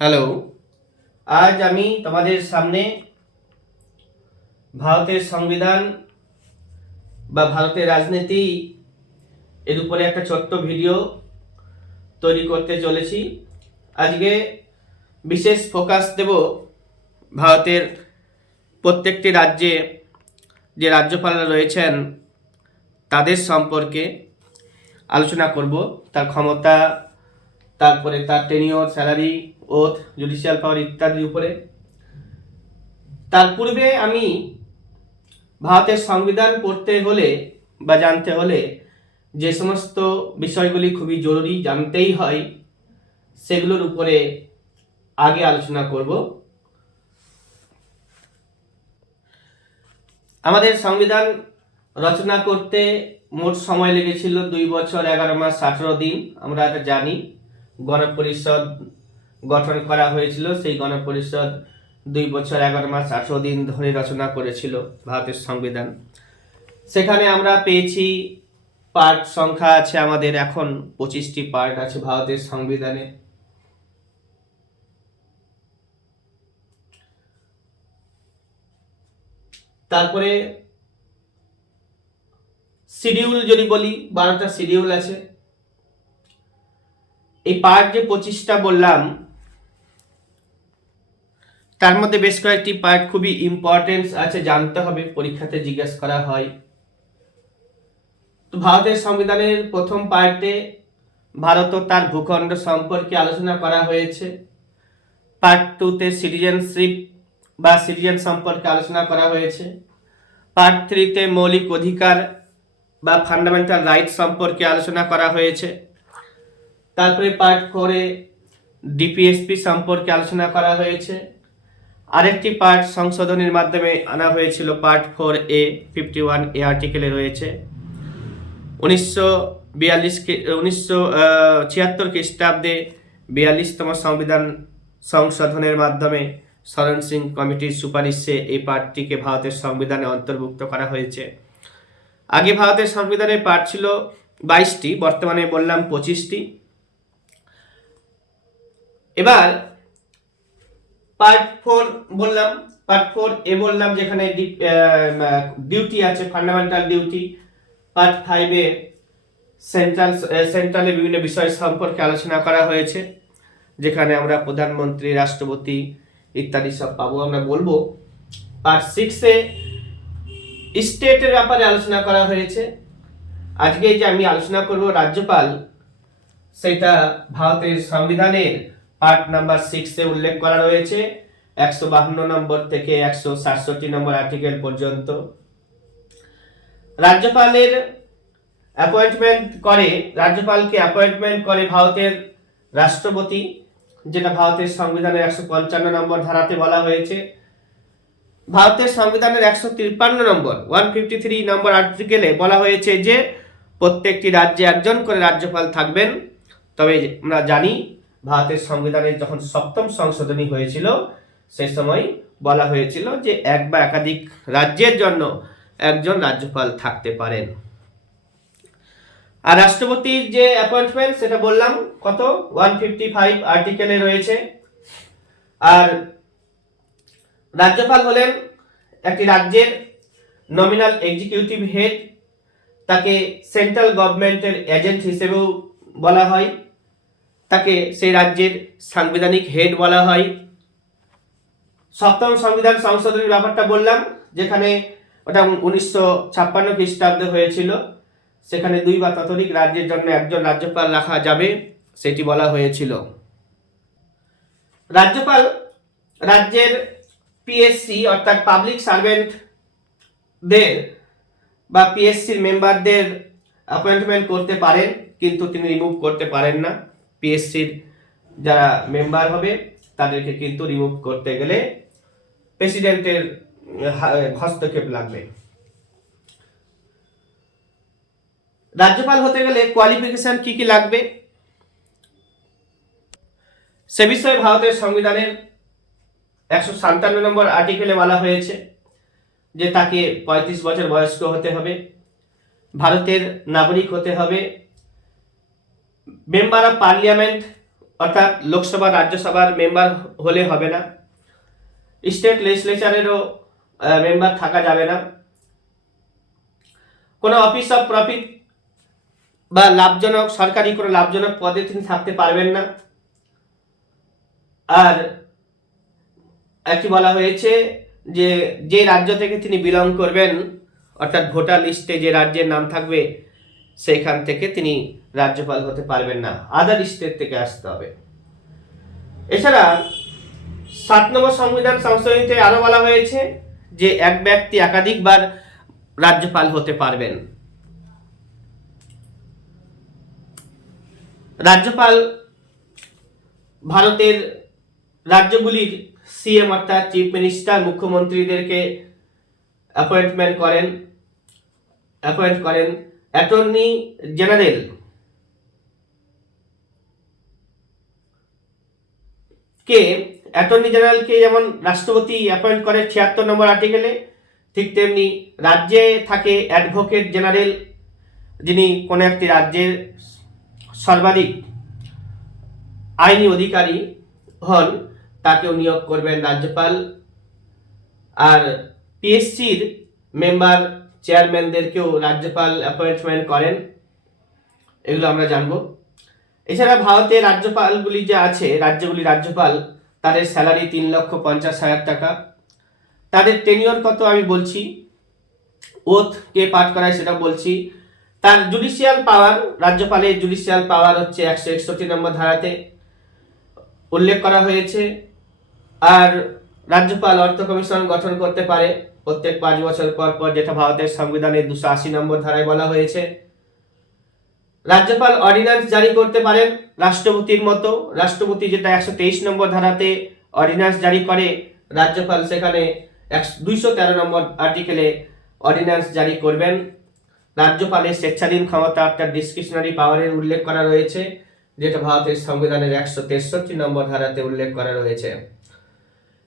Hello. আজ আমি তোমাদের সামনে ভারতের সংবিধান বা ভারতের রাজনীতি এর উপরে একটা ছোট্ট ভিডিও তৈরি করতে চলেছি। আজকে বিশেষ ফোকাস দেব ভারতের প্রত্যেকটি রাজ্যে যে রাজ্যপালরা রয়েছেন তাদের সম্পর্কে আলোচনা করব, তার ক্ষমতা, তারপরে তার টেনিওর, স্যালারি, ওথ, জুডিশিয়াল পাওয়ার ইত্যাদির উপরে। তার পূর্বে আমি ভারতের সংবিধান পড়তে হলে বা জানতে হলে যে সমস্ত বিষয়গুলি খুবই জরুরি জানতেই হয় সেগুলোর উপরে আগে আলোচনা করব। আমাদের সংবিধান রচনা করতে মোট সময় লেগেছিল 2 বছর 11 মাস 18 দিন। আমরা এটা জানি। গণপরিষদ গঠন করা হয়েছিল, সেই গণপরিষদ 2 বছর 11 মাস 18 দিন ধরে রচনা করেছিল ভারতের সংবিধান। সেখানে আমরা পেয়েছি পার্ট সংখ্যা আছে আমাদের এখন 25টি পার্ট আছে ভারতের সংবিধানে। তারপরে শিডিউল যদি বলি 12টা শিডিউল আছে। এই পার্ট যে 25টা বললাম তার মধ্যে বেশ কয়েকটি পার্ট খুবই ইম্পর্টেন্স আছে, জানতে হবে, পরীক্ষাতে জিজ্ঞেস করা হয়। তো ভারতের সংবিধানের প্রথম পার্টে ভারত ও তার ভূখণ্ড সম্পর্কে আলোচনা করা হয়েছে। পার্ট 2তে সিটিজেনশিপ বা সিটিজেন সম্পর্কে আলোচনা করা হয়েছে। পার্ট 3তে মৌলিক অধিকার বা ফান্ডামেন্টাল রাইট সম্পর্কে আলোচনা করা হয়েছে। তারপরে পার্ট 4এ ডিপিএসপি সম্পর্কে আলোচনা করা হয়েছে। আরেকটি পার্ট সংশোধনের মাধ্যমে আনা হয়েছিল, পার্ট 4A 51A আর্টিকেলে রয়েছে। 1976 খ্রিস্টাব্দে 42তম সংবিধান সংশোধনের মাধ্যমে শরণ সিং কমিটির সুপারিশে এই পার্টটিকে ভারতের সংবিধানে অন্তর্ভুক্ত করা হয়েছে। আগে ভারতের সংবিধানের পার্ট ছিল 22টি, বর্তমানে বললাম 25টি। এবার পার্ট 4 বললাম, পার্ট 4A বললাম যেখানে ডিউটি আছে, ফান্ডামেন্টাল ডিউটি। পার্ট 5এ সেন্ট্রালে বিভিন্ন বিষয় সম্পর্কে আলোচনা করা হয়েছে, যেখানে আমরা প্রধানমন্ত্রী, রাষ্ট্রপতি ইত্যাদি সব পাবো, আমরা বলবো। পার্ট 6এ স্টেটের ব্যাপারে আলোচনা করা হয়েছে। আজকে যে আমি আলোচনা করব রাজ্যপাল, সেটা ভারতের সংবিধানের পার্ট নাম্বার 6এ উল্লেখ করা রয়েছে, 152 নম্বর থেকে 167 নম্বর আর্টিকেল পর্যন্ত। রাজ্যপালের রাজ্যপালকে অ্যাপয়েন্টমেন্ট করে ভারতের রাষ্ট্রপতি, যেটা ভারতের সংবিধানের 155 নম্বর ধারাতে বলা হয়েছে। ভারতের সংবিধানের 153 নম্বর 153 নম্বর আর্টিকেলে বলা হয়েছে যে প্রত্যেকটি রাজ্যে একজন করে রাজ্যপাল থাকবেন। তবে আমরা জানি ভারতের সংবিধানের যখন 7ম সংশোধনী হয়েছিল সেই সময় বলা হয়েছিল যে এক বা একাধিক রাজ্যের জন্য একজন রাজ্যপাল থাকতে পারেন। আর রাষ্ট্রপতির যে অ্যাপয়েন্টমেন্ট সেটা বললাম কত, 155 আর্টিকেলে রয়েছে। আর রাজ্যপাল হলেন একটি রাজ্যের নমিনাল এক্সিকিউটিভ হেড। তাকে সেন্ট্রাল গভর্নমেন্টের এজেন্ট হিসেবেও বলা হয়। তাকে সেই রাজ্যের সাংবিধানিক হেড বলা হয়। 7ম সংবিধান সংশোধনের ব্যাপারটা বললাম, যেখানে ওটা 1956 খ্রিস্টাব্দে হয়েছিল। সেখানে 2 বা ততোধিক রাজ্যের জন্য একজন রাজ্যপাল রাখা যাবে, সেটি বলা হয়েছিল। রাজ্যপাল রাজ্যের পিএসসি অর্থাৎ পাবলিক সার্ভেন্টদের বা পিএসসির মেম্বারদের অ্যাপয়েন্টমেন্ট করতে পারেন, কিন্তু তিনি রিমুভ করতে পারেন না। পিএসসির যারা মেম্বার হবে তাদেরকে কিন্তু রিমুভ করতে গেলে প্রেসিডেন্টের হস্তক্ষেপ লাগবে। রাজ্যপাল হতে গেলে কোয়ালিফিকেশন কি কি লাগবে সে বিষয়ে ভারতের সংবিধানের 157 নম্বর আর্টিকেলে বলা হয়েছে যে তাকে 35 বছর বয়স্ক হতে হবে, ভারতের নাগরিক হতে হবে, মেম্বার অফ পার্লিয়ামেন্ট অর্থাৎ লোকসভা রাজ্যসভার মেম্বার হলে হবে না, স্টেট লেজিসলেচারেরও মেম্বার থাকা যাবে না, কোনো অফিস অফ প্রফিট বা লাভজনক সরকারি কোনো লাভজনক পদে তিনি থাকতে পারবেন না। আর একটি বলা হয়েছে যে যে রাজ্য থেকে তিনি বিলং করবেন, অর্থাৎ ভোটার লিস্টে যে রাজ্যের নাম থাকবে সেইখান থেকে তিনি রাজ্যপাল হতে পারবেন না, আদার স্টেট থেকে আসতে হবে। এছাড়া 7 নম্বর সংবিধান সংশোধনীতে আরো বলা হয়েছে যে এক ব্যক্তি একাধিকবার রাজ্যপাল হতে পারবেন। রাজ্যপাল ভারতের রাজ্যগুলির সিএম অর্থাৎ চিফ মিনিস্টার মুখ্যমন্ত্রীদেরকে অ্যাপয়েন্ট করেন। অ্যাটর্নি জেনারেল অ্যাটর্নি জেনারেলকে যেমন রাষ্ট্রপতি অ্যাপয়েন্ট করে 76 নম্বর আর্টিকেলে, ঠিক তেমনি রাজ্যে থাকে অ্যাডভোকেট জেনারেল, যিনি কোনো একটি রাজ্যের সর্বাধিক আইনি অধিকারী হন, তাকেও নিয়োগ করবেন রাজ্যপাল। আর পিএসসির মেম্বার চেয়ারম্যানদেরকেও রাজ্যপাল অ্যাপয়েন্টমেন্ট করেন, এগুলো আমরা জানবো। এছাড়া ভারতের রাজ্যপালগুলি যে আছে, রাজ্যগুলি রাজ্যপাল, তাদের স্যালারি 3,50,000 টাকা। তাদের টেনিওর কত আমি বলছি, ওথ কে পাঠ করায় সেটা বলছি। তার জুডিশিয়াল পাওয়ার, রাজ্যপালের জুডিশিয়াল পাওয়ার হচ্ছে 161 নম্বর ধারাতে উল্লেখ করা হয়েছে। আর রাজ্যপাল অর্থ কমিশন গঠন করতে পারে প্রত্যেক 5 বছর পর পর, যেটা ভারতের সংবিধানের 280 নম্বর ধারায় বলা হয়েছে। রাজ্যপাল অর্ডিন্যান্স জারি করতে পারেন রাষ্ট্রপতির মতো। রাষ্ট্রপতি যেটা 123 নম্বর ধারাতে অর্ডিন্যান্স জারি করে, রাজ্যপাল সেখানে 213 নম্বর আর্টিকেলে অর্ডিন্যান্স জারি করবেন। রাজ্যপালের স্বেচ্ছাধীন ক্ষমতা অর্থাৎ ডিসক্রিশনারি পাওয়ারের উল্লেখ করা রয়েছে, যেটা ভারতের সংবিধানের 163 নম্বর ধারাতে উল্লেখ করা রয়েছে।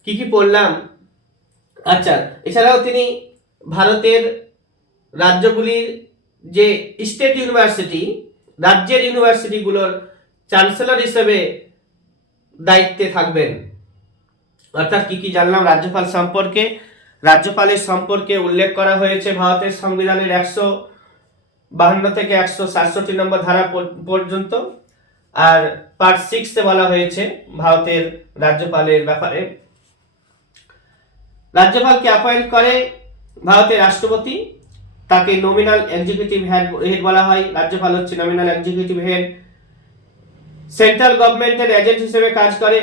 কি কি পড়লাম? আচ্ছা, এছাড়াও তিনি ভারতের রাজ্যগুলির যে স্টেট ইউনিভার্সিটি, রাজ্যের ইউনিভার্সিটিগুলোর চ্যান্সেলর হিসেবে দায়িত্বে থাকবেন। অর্থাৎ কি কি জানলাম রাজ্যপাল সম্পর্কে? রাজ্যপালের সম্পর্কে উল্লেখ করা হয়েছে ভারতের সংবিধানের 152 থেকে 167 নম্বর ধারা পর্যন্ত। আর পার্ট 6 বলা হয়েছে ভারতের রাজ্যপালের ব্যাপারে। রাজ্যপালকে অ্যাপয়েন্ট করে ভারতের রাষ্ট্রপতি, তাকে নমিনাল এক্সিকিউটিভ হেড বলা হয়। রাজ্যপাল হচ্ছে নমিনাল এক্সিকিউটিভ হেড, সেন্ট্রাল গভর্নমেন্টের এজেন্ট হিসেবে কাজ করে,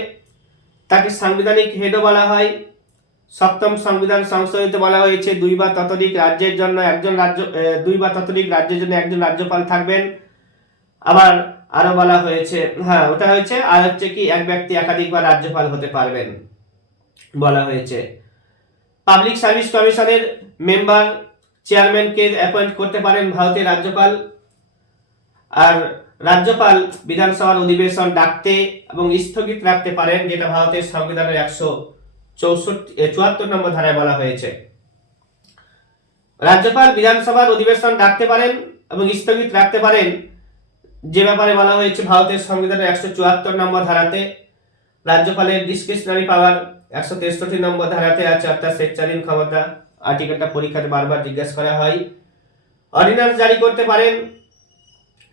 তাকে সাংবিধানিক হেডও বলা হয়। 7ম সংবিধান সংশোধনীতে বলা হয়েছে 2 বা ততোধিক রাজ্যের জন্য একজন রাজ্যপাল থাকবেন। আবার আরো বলা হয়েছে, ওটা হয়েছে আর হচ্ছে কি এক ব্যক্তি একাধিকবার রাজ্যপাল হতে পারবেন বলা হয়েছে। পাবলিক সার্ভিস কমিশনের মেম্বার চেয়ারম্যানকে অ্যাপয়েন্ট করতে পারেন ভারতের রাজ্যপাল। আর রাজ্যপাল বিধানসভার অধিবেশন ডাকতে এবং স্থগিত রাখতে পারেন, যেটা ভারতের সংবিধানের 174 নম্বর ধারায় বলা হয়েছে। রাজ্যপাল বিধানসভার অধিবেশন ডাকতে পারেন এবং স্থগিত রাখতে পারেন, যে ব্যাপারে বলা হয়েছে ভারতের সংবিধানের 174 নম্বর ধারাতে। রাজ্যপালের ডিসক্রিশনারি পাওয়ার 163 নম্বর ধারাতে আছে, অর্থাৎ স্বেচ্ছাধীন ক্ষমতা। আর্টিকেলটা পরীক্ষাতে বারবার জিজ্ঞাসা করা হয়। অর্ডিন্যান্স জারি করতে পারেন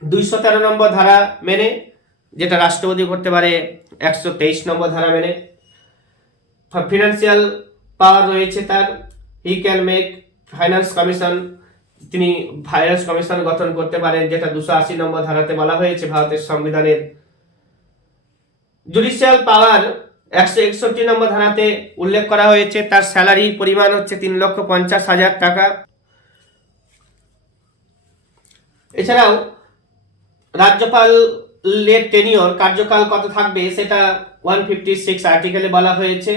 213 নম্বর ধারা মেনে, যেটা রাষ্ট্রপতি করতে পারে 123 নম্বর ধারা মেনে। ফিনান্সিয়াল পাওয়ার রয়েছে তার, he can make finance commission, তিনি ফাইন্যান্স কমিশন গঠন করতে পারেন, যেটা 280 নম্বর ধারাতে বলা হয়েছে ভারতের সংবিধানের। জুডিশিয়াল পাওয়ার 161 নম্বর ধারাতে উল্লেখ করা হয়েছে, তার স্যালারির পরিমাণ হচ্ছে 3,50,000 টাকা। এছাড়াও রাজ্যপালের টেনিওর, কার্যকাল কত থাকবে সেটা 156 আর্টিকেলে বলা হয়েছে।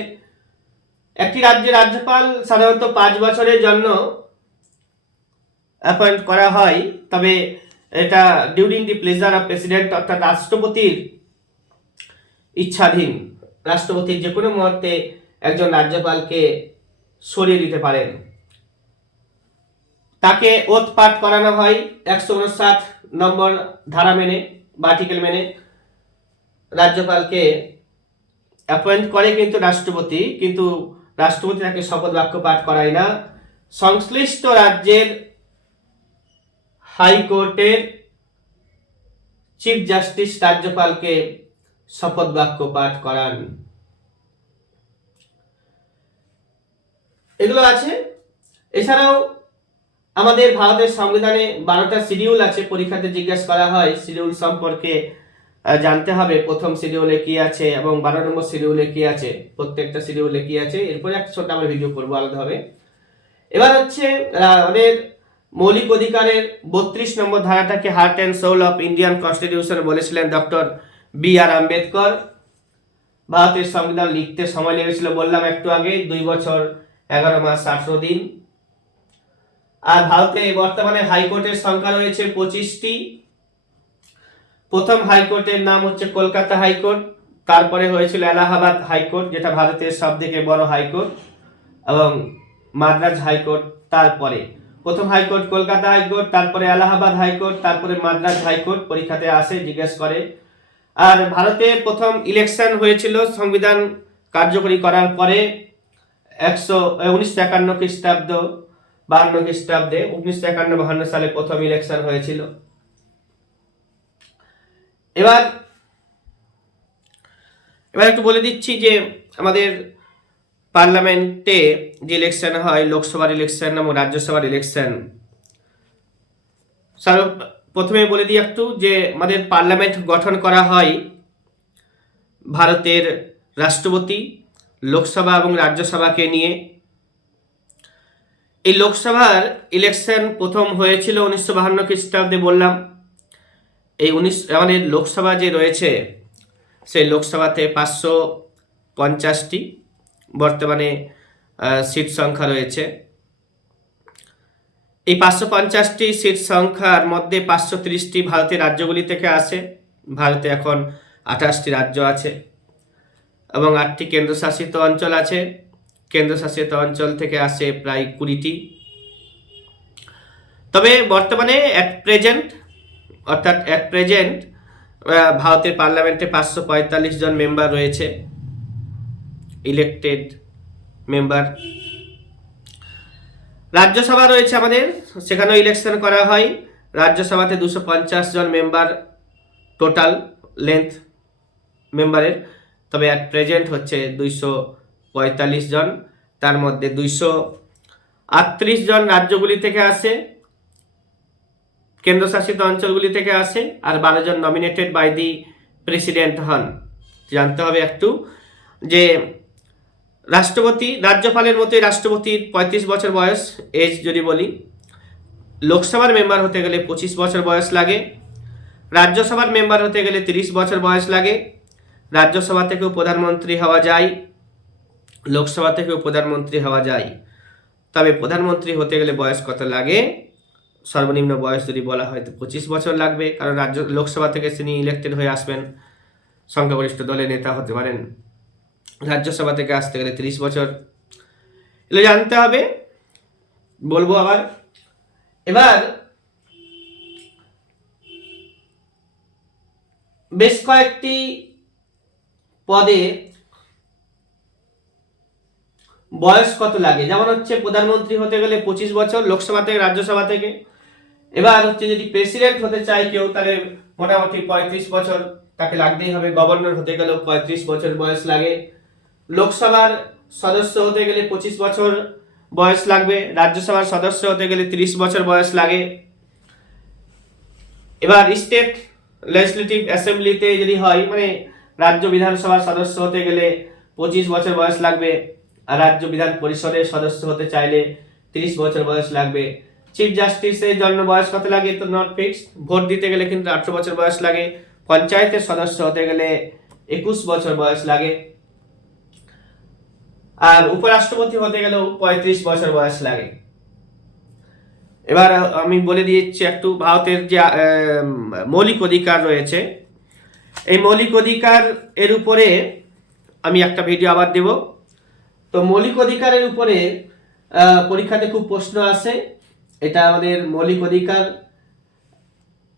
একটি রাজ্যের রাজ্যপাল সাধারণত 5 বছরের জন্য অ্যাপয়েন্ট করা হয়, তবে এটা during the pleasure of president, অর্থাৎ রাষ্ট্রপতির ইচ্ছাধীন। রাষ্ট্রপতির যে কোনো মুহূর্তে একজন রাজ্যপালকে সরিয়ে দিতে পারেন। তাকে ওথ পাঠ করানো হয় 159 নম্বর ধারা মেনে বা আর্টিকেল মেনে। রাজ্যপালকে অ্যাপয়েন্ট করে কিন্তু রাষ্ট্রপতি, কিন্তু রাষ্ট্রপতি তাকে শপথ বাক্য পাঠ করায় না। সংশ্লিষ্ট রাজ্যের হাইকোর্টের চিফ জাস্টিস রাজ্যপালকে শপথ বাক্য পাঠ করান। এগুলো আছে। এছাড়াও আমাদের ভারতের সংবিধানে 12টা শিডিউল আছে, পরীক্ষাতে জিজ্ঞাসা করা হয় শিডিউল সম্পর্কে জানতে হবে। প্রথম শিডিউলে কি আছে এবং 12 নম্বর শিডিউলে কি আছে, প্রত্যেকটা শিডিউলে কি আছে, এরপরে একটা ছোট আমরা ভিডিও করবো আলাদাভাবে। এবার হচ্ছে আমাদের মৌলিক অধিকারের 32 নম্বর ধারাটাকে heart and soul of Indian constitution বলেছিলেন ডক্টর বি.আর. আম্বেদকর। ভারতের সংবিধান লিখতে সময় লেগেছিল বললাম একটু আগে 2 বছর 11 মাস 18 দিন। আর ভারতে বর্তমানে হাইকোর্টের সংখ্যা রয়েছে 25টি। প্রথম হাইকোর্টের নাম হচ্ছে কলকাতা হাইকোর্ট, তারপরে হয়েছিল এলাহাবাদ হাইকোর্ট যেটা ভারতের সবথেকে বড় হাইকোর্ট, এবং মাদ্রাজ হাইকোর্ট। তারপরে প্রথম হাইকোর্ট কলকাতা হাইকোর্ট, তারপরে এলাহাবাদ হাইকোর্ট, তারপরে মাদ্রাজ হাইকোর্ট। পরীক্ষাতে আসে, জিজ্ঞেস করে। আর ভারতে প্রথম ইলেকশন হয়েছিল সংবিধান কার্যকরী করার পরে 1951 খ্রিস্টাব্দ 52 খ্রিস্টাব্দে 1951-52 সালে প্রথম ইলেকশন হয়েছিল। এবার একটু বলে দিচ্ছি যে আমাদের পার্লামেন্টে যে ইলেকশন হয়, লোকসভার ইলেকশন এবং রাজ্যসভার ইলেকশন, প্রথমে বলে দিই একটু যে আমাদের পার্লামেন্ট গঠন করা হয় ভারতের রাষ্ট্রপতি, লোকসভা এবং রাজ্যসভাকে নিয়ে। এই লোকসভার ইলেকশন প্রথম হয়েছিল 1952 খ্রিস্টাব্দে বললাম। এই আমাদের লোকসভা যে রয়েছে সেই লোকসভাতে 550টি বর্তমানে সিট সংখ্যা রয়েছে। এই 550টি সিট সংখ্যার মধ্যে 530টি ভারতের রাজ্যগুলি থেকে আসে। ভারতে এখন 28টি রাজ্য আছে এবং 8টি কেন্দ্রশাসিত অঞ্চল আছে। কেন্দ্রশাসিত অঞ্চল থেকে আসে প্রায় 20টি। তবে বর্তমানে অ্যাট প্রেজেন্ট ভারতের পার্লামেন্টে 545 জন মেম্বার রয়েছে, ইলেক্টেড মেম্বার। রাজ্যসভা রয়েছে আমাদের, সেখানেও ইলেকশন করা হয়। রাজ্যসভাতে 250 জন মেম্বার টোটাল লেন্থ মেম্বারের, তবে অ্যাট প্রেজেন্ট হচ্ছে 245 জন। তার মধ্যে 238 জন রাজ্যগুলি থেকে আসে, কেন্দ্রশাসিত অঞ্চলগুলি থেকে আসে, আর 12 জন নমিনেটেড বাই দি প্রেসিডেন্ট হন। জানতে হবে একটু যে রাজ্যপালের মতোই রাষ্ট্রপতির 35 বছর বয়স, এজ যদি বলি। লোকসভার মেম্বার হতে গেলে 25 বছর বয়স লাগে। রাজ্যসভার মেম্বার হতে গেলে 30 বছর বয়স লাগে। রাজ্যসভা থেকেও প্রধানমন্ত্রী হওয়া যায়, লোকসভা থেকেও প্রধানমন্ত্রী হওয়া যায়। তবে প্রধানমন্ত্রী হতে গেলে বয়স কত লাগে, সর্বনিম্ন বয়স যদি বলা হয় তো 25 বছর লাগবে, কারণ লোকসভা থেকে তিনি ইলেক্টেড হয়ে আসবেন, সংখ্যাগরিষ্ঠ দলের নেতা হতে পারেন। রাজ্যসভা থেকে আসতে গেলে 30 বছর, এগুলো জানতে হবে, বলবো আবার। এবার বেশ কয়েকটি পদে বয়স কত লাগে, যেমন হচ্ছে প্রধানমন্ত্রী হতে গেলে 25 বছর লোকসভা থেকে, রাজ্যসভা থেকে। এবার হচ্ছে যদি প্রেসিডেন্ট হতে চায় কেউ, তাহলে মোটামুটি 35 বছর তাকে লাগতেই হবে। গভর্নর হতে গেলেও 35 বছর বয়স লাগে। লোকসভার সদস্য হতে গেলে 25 বছর বয়স লাগবে। রাজ্যসভার সদস্য হতে গেলে 30 বছর বয়স লাগে। এবার স্টেট লেজিসলেটিভ অ্যাসেম্বলিতে যদি হয়, মানে রাজ্য বিধানসভার সদস্য হতে গেলে 25 বছর বয়স লাগবে, আর রাজ্য বিধান পরিষদের সদস্য হতে চাইলে 30 বছর বয়স লাগবে। চিফ জাস্টিসের জন্য বয়স কত লাগে তো নট ফিক্সড, ভোট দিতে গেলে কিন্তু 18 বছর বয়স লাগে। পঞ্চায়েতের সদস্য হতে গেলে 21 বছর বয়স লাগে, আর উপরাষ্ট্রপতি হতে গেলেও 35 বছর বয়স লাগে। এবার আমি বলে দিচ্ছি একটু ভারতের যে মৌলিক অধিকার রয়েছে, এই মৌলিক অধিকার এর উপরে আমি একটা ভিডিও আবার দেব। তো মৌলিক অধিকারের উপরে পরীক্ষাতে খুব প্রশ্ন আসে। এটা আমাদের মৌলিক অধিকার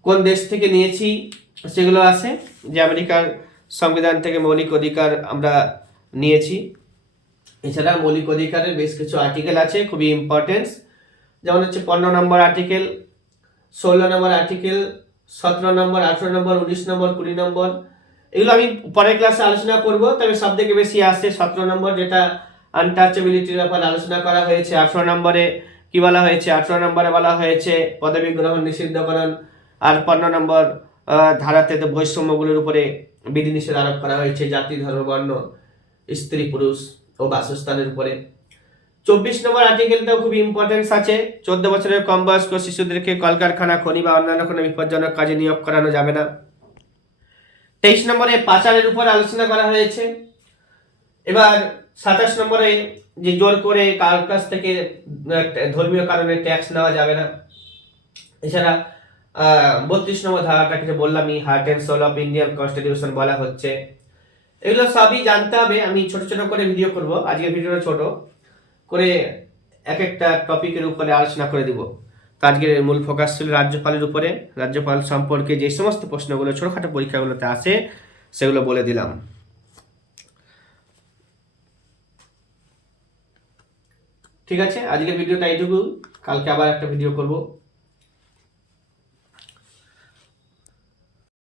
কোন দেশ থেকে নিয়েছি সেগুলো আসে, যে আমেরিকার সংবিধান থেকে মৌলিক অধিকার আমরা নিয়েছি। এছাড়া মৌলিক অধিকারের বেশ কিছু আর্টিকেল আছে খুবই ইম্পর্টেন্স, যেমন হচ্ছে 15 নম্বর আর্টিকেল, 16 নম্বর আর্টিকেল, 17 নম্বর, 18 নম্বর, 19 নম্বর, 20 নম্বর। এগুলো আমি পরের ক্লাসে আলোচনা করব। তবে সব থেকে বেশি আসছে 17 নম্বর, যেটা আনটাচেবিলিটির ব্যাপারে আলোচনা করা হয়েছে। 18 নম্বরে কি বলা হয়েছে? 18 নম্বরে বলা হয়েছে পদবী গ্রহণ নিষিদ্ধকরণ। আর 15 নম্বর ধারাতে তো বৈষম্যগুলোর উপরে বিধিনিষেধ আরোপ করা হয়েছে, জাতি, ধর্ম, বর্ণ, স্ত্রী, পুরুষ ও বাসস্থানের উপরে। 24 নম্বর আর্টিকেলটাও খুবই ইম্পর্টেন্স আছে। 14 বছরের কম বয়স্ক শিশুদেরকে কলকারখানা, খনি বা অন্যান্য কোনো বিপজ্জনক কাজে নিয়োগ করানো যাবে না। 23 নম্বরে পাচারের উপর আলোচনা করা হয়েছে। এবার 27 নম্বরে যে জোর করে কারোর কাছ থেকে ধর্মীয় কারণে ট্যাক্স নেওয়া যাবে না। এছাড়া 32 নম্বর ধারাটাকে যে বললামই, heart and soul of Indian constitution বলা হচ্ছে। এগুলো সবই জানতে হবে। আমি ছোট ছোট করে ভিডিও করব, আজকের ভিডিওটা ছোট করে এক একটা টপিকের উপরে আলোচনা করে দিব। তো আজকের মূল ফোকাস ছিল রাজ্যপালের উপরে। রাজ্যপাল সম্পর্কে যে সমস্ত প্রশ্নগুলো ছোটখাটো পরীক্ষাগুলোতে আসে সেগুলো বলে দিলাম। ঠিক আছে, আজকের ভিডিওটা এইটুকু। কালকে আবার একটা ভিডিও করব।